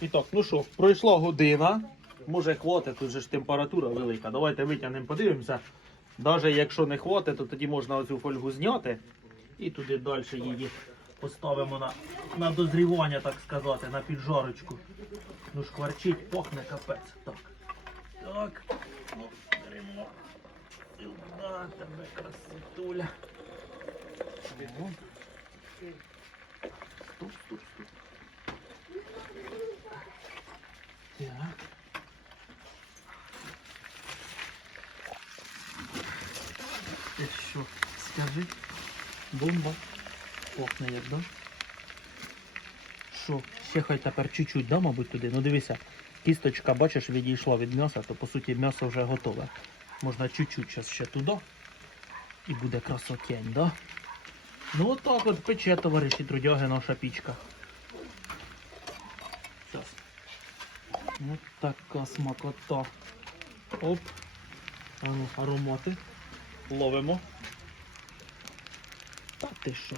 І так, ну що, пройшла година. Може хватить, тут же ж температура велика. Давайте витягнемо, подивимося. Навіть якщо не хватить, то тоді можна оцю фольгу зняти і туди далі її поставимо на, на дозрівання, так сказати, на піджарочку. Ну шкварчить, пахне капець. Так. Так. Ну, беремо. Сюди тебе красотуля. Стоп, стоп, стоп. Так. Ти скажи? Бомба. Пахне як, да? Що, ще хай тепер чуть-чуть, да, мабуть, туди. Ну дивися, кісточка, бачиш, відійшла від м'яса, то по суті м'ясо вже готове. Можна чуть-чуть ще туди. І буде красотень, да? Ну отак от пече, товариші трудяги, наша пічка. Зараз. Ось така смакота. Оп. А ну, аромати. Ловимо. Та ти що?